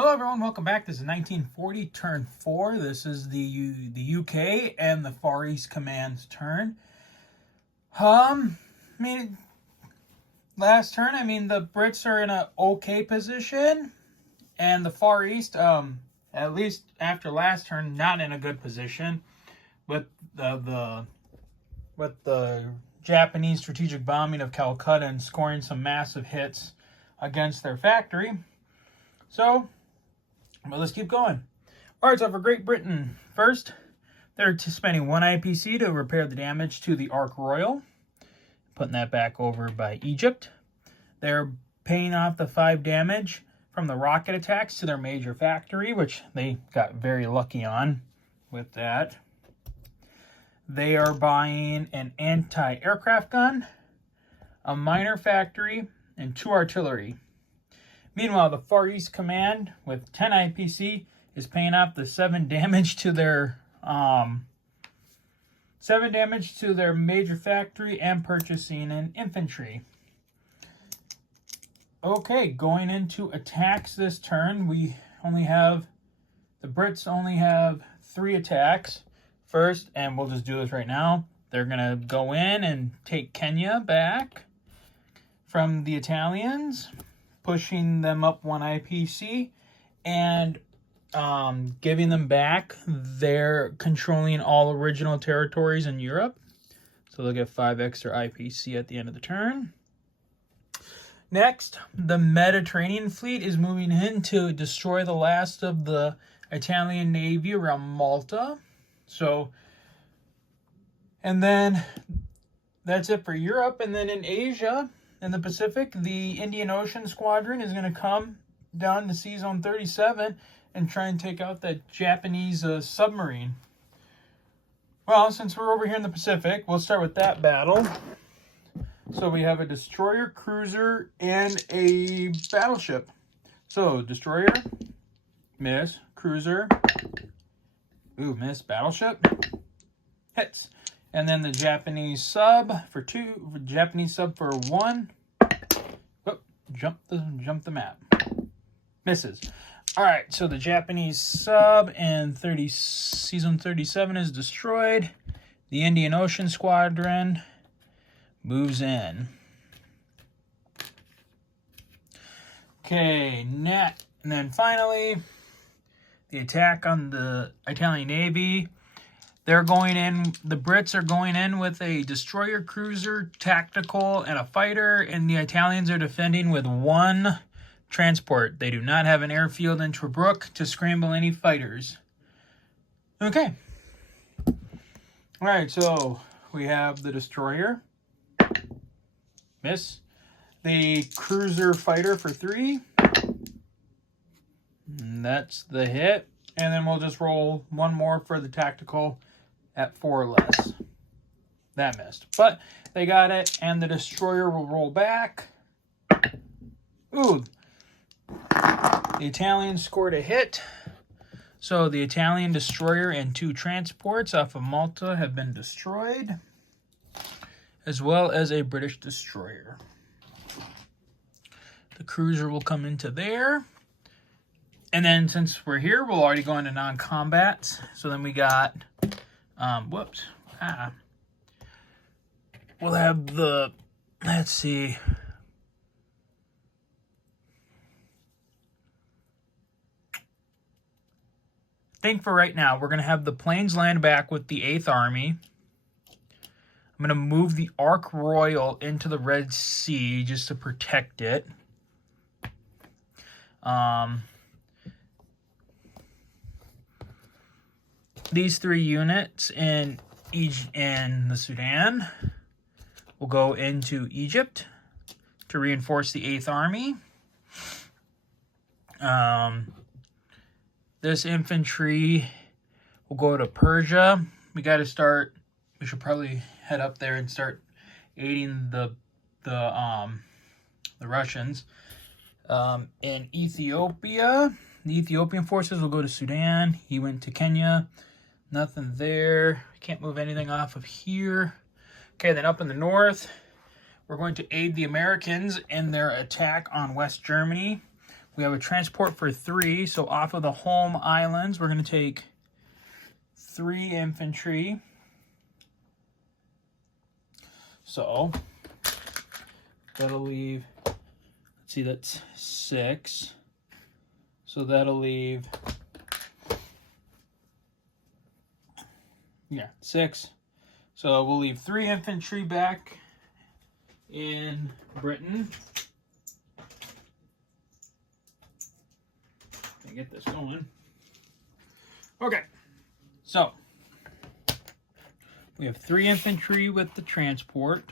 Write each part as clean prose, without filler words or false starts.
Hello everyone, welcome back. This is 1940, turn 4. This is the UK and the Far East Command's turn. Last turn, the Brits are in an okay position, and the Far East, at least after last turn, not in a good position, with the Japanese strategic bombing of Calcutta and scoring some massive hits against their factory. So, well, let's keep going. All right, so for Great Britain, first, they're spending 1 IPC to repair the damage to the Ark Royal, putting that back over by Egypt. They're paying off the 5 damage from the rocket attacks to their major factory, which they got very lucky on with that. They are buying an anti-aircraft gun, a minor factory, and 2 artillery. Meanwhile, the Far East Command, with 10 IPC, is paying off the 7 damage to their major factory and purchasing an infantry. Okay, going into attacks this turn, the Brits only have 3 attacks. First, and we'll just do this right now, they're gonna go in and take Kenya back from the Italians, pushing them up 1 IPC and giving them back their controlling all original territories in Europe. So they'll get 5 extra IPC at the end of the turn. Next, the Mediterranean fleet is moving in to destroy the last of the Italian Navy around Malta. And then that's it for Europe. And then in Asia, in the Pacific, the Indian Ocean Squadron is going to come down to Sea Zone 37 and try and take out that Japanese submarine. Well, since we're over here in the Pacific, we'll start with that battle. So we have a destroyer, cruiser, and a battleship. So destroyer, miss. Cruiser, miss. Battleship, hits. And then the Japanese sub for 2, Japanese sub for 1. Oh, jump the map. Misses. All right, so the Japanese sub in Sea Zone 37 is destroyed. The Indian Ocean Squadron moves in. Okay, and then finally, the attack on the Italian Navy. They're going in, the Brits are going in with a destroyer, cruiser, tactical, and a fighter, and the Italians are defending with 1 transport. They do not have an airfield in Tobruk to scramble any fighters. Okay. All right, so we have the destroyer. Miss. The cruiser fighter for 3. And that's the hit. And then we'll just roll 1 more for the tactical at 4 or less. That missed. But they got it, and the destroyer will roll back. Ooh. The Italians scored a hit. So the Italian destroyer and 2 transports off of Malta have been destroyed, as well as a British destroyer. The cruiser will come into there. And then since we're here, we'll already go into non-combats. So then we got, we'll have the, let's see. I think for right now, we're going to have the planes land back with the 8th Army. I'm going to move the Ark Royal into the Red Sea just to protect it. These 3 units in the Sudan will go into Egypt to reinforce the 8th Army. This infantry will go to Persia. We should probably head up there and start aiding the Russians. In Ethiopia, the Ethiopian forces will go to Sudan. He went to Kenya. Nothing there. Can't move anything off of here. Okay, then up in the north, we're going to aid the Americans in their attack on West Germany. We have a transport for 3. So off of the home islands, we're going to take 3 infantry. So that'll leave, let's see, that's 6. So that'll leave, 6. So we'll leave 3 infantry back in Britain. Let me get this going. Okay, so we have 3 infantry with the transport.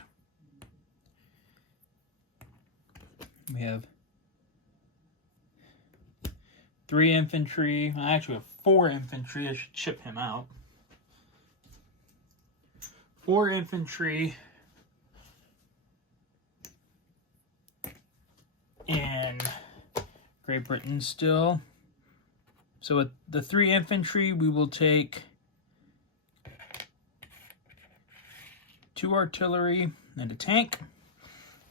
We have 3 infantry. I actually have 4 infantry. I should ship him out. 4 infantry in Great Britain still. So with the 3 infantry, we will take 2 artillery and a tank,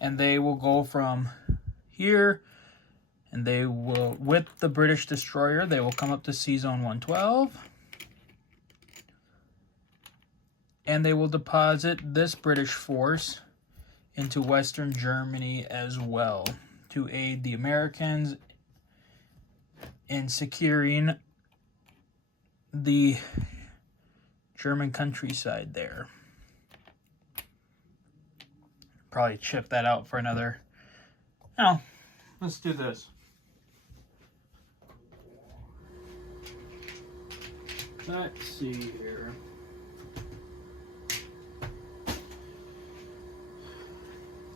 and they will go from here, and they will, with the British destroyer, they will come up to Sea Zone 112, and they will deposit this British force into Western Germany as well to aid the Americans in securing the German countryside there. Probably chip that out for another. No, let's do this. Let's see here.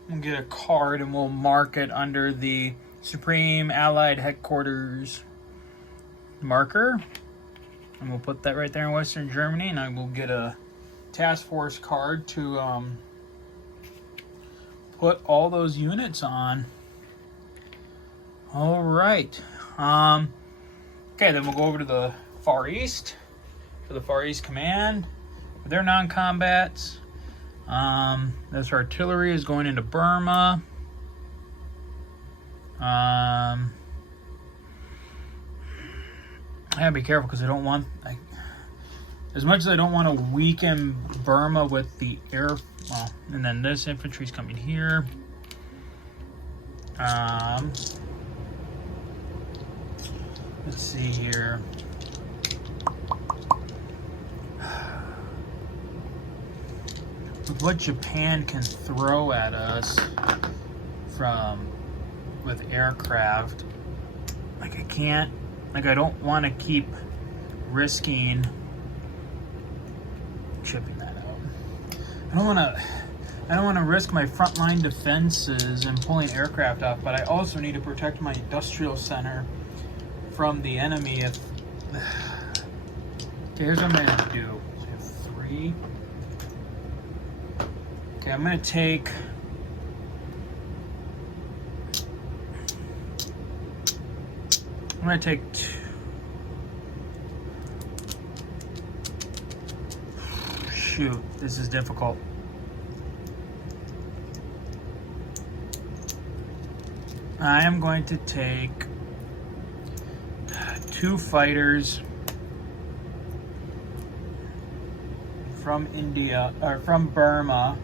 We'll get a card and we'll mark it under the Supreme Allied Headquarters marker. And we'll put that right there in Western Germany, and I will get a task force card to put all those units on. All right. Okay, then we'll go over to the Far East, to the Far East Command. They're non-combats. This artillery is going into Burma. I gotta be careful because I don't want, as much as I don't want to weaken Burma with the air, well, and then this infantry's coming here. Let's see here. With what Japan can throw at us with aircraft, like I can't, like I don't want to keep risking chipping that out. I don't want to risk my frontline defenses and pulling aircraft off, but I also need to protect my industrial center from the enemy. If okay, here's what I'm gonna do. So 3. Okay, I'm gonna take. I'm gonna take 2. Shoot, this is difficult. I am going to take 2 fighters from India, or from Burma.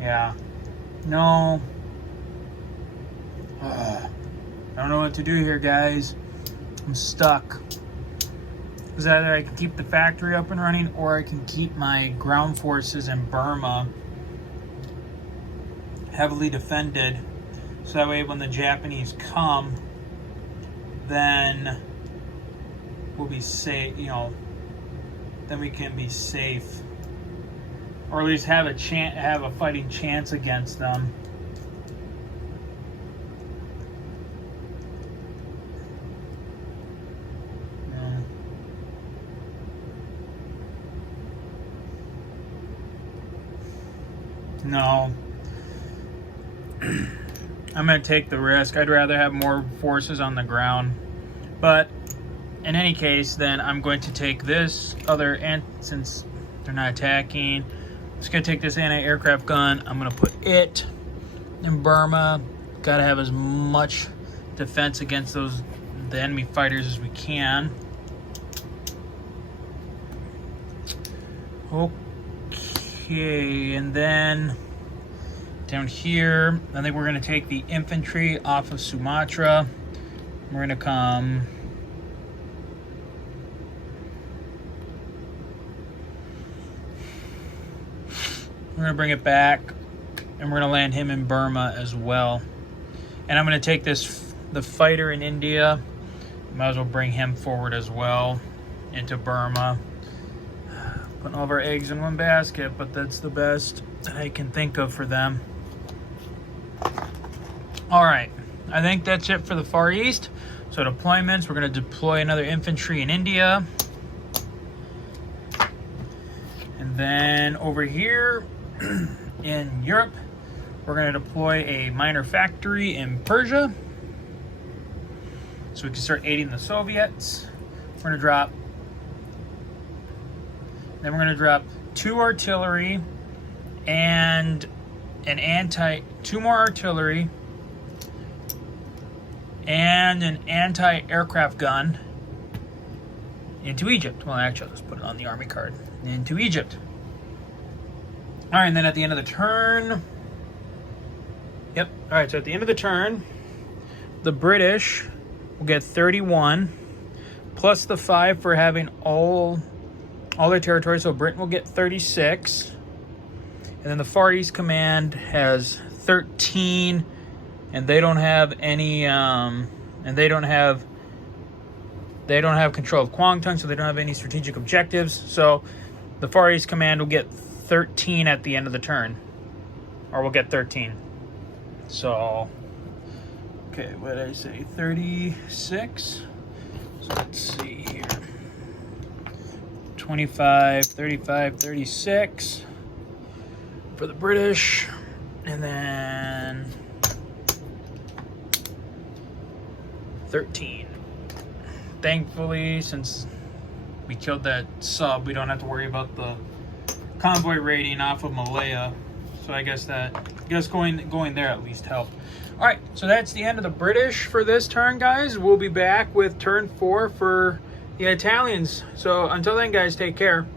Yeah. No. I don't know what to do here, guys. I'm stuck. Because either I can keep the factory up and running, or I can keep my ground forces in Burma heavily defended. So that way when the Japanese come, then we'll be safe, you know, then we can be safe. Or at least have a fighting chance against them. No. I'm going to take the risk. I'd rather have more forces on the ground. But in any case, then I'm going to take this other, and since they're not attacking, I'm just going to take this anti-aircraft gun. I'm going to put it in Burma. Got to have as much defense against the enemy fighters as we can. Okay, and then down here, I think we're going to take the infantry off of Sumatra. We're going to come we're going to bring it back, and we're going to land him in Burma as well. And I'm going to take the fighter in India. Might as well bring him forward as well into Burma. Putting all of our eggs in one basket, but that's the best that I can think of for them. All right, I think that's it for the Far East. So deployments, we're going to deploy another infantry in India. And then over here in Europe, we're going to deploy a minor factory in Persia, so we can start aiding the Soviets. We're going to drop 2 artillery and two more artillery and an anti-aircraft gun into Egypt. Well, actually, I'll just put it on the army card. Into Egypt. All right, and then at the end of the turn... Yep. All right, so at the end of the turn, the British will get 31, plus the 5 for having all their territory, so Britain will get 36. And then the Far East Command has 13, and they don't have any, they don't have control of Kwangtung, so they don't have any strategic objectives. So the Far East Command will get 13 at the end of the turn, or we'll get 13. So, okay, what did I say? 36. So let's see here. 25, 35, 36 for the British, and then 13. Thankfully, since we killed that sub, we don't have to worry about the convoy raiding off of Malaya. So I guess going there at least helped. All right, so that's the end of the British for this turn, guys. We'll be back with turn 4 for the Italians. So until then, guys, take care.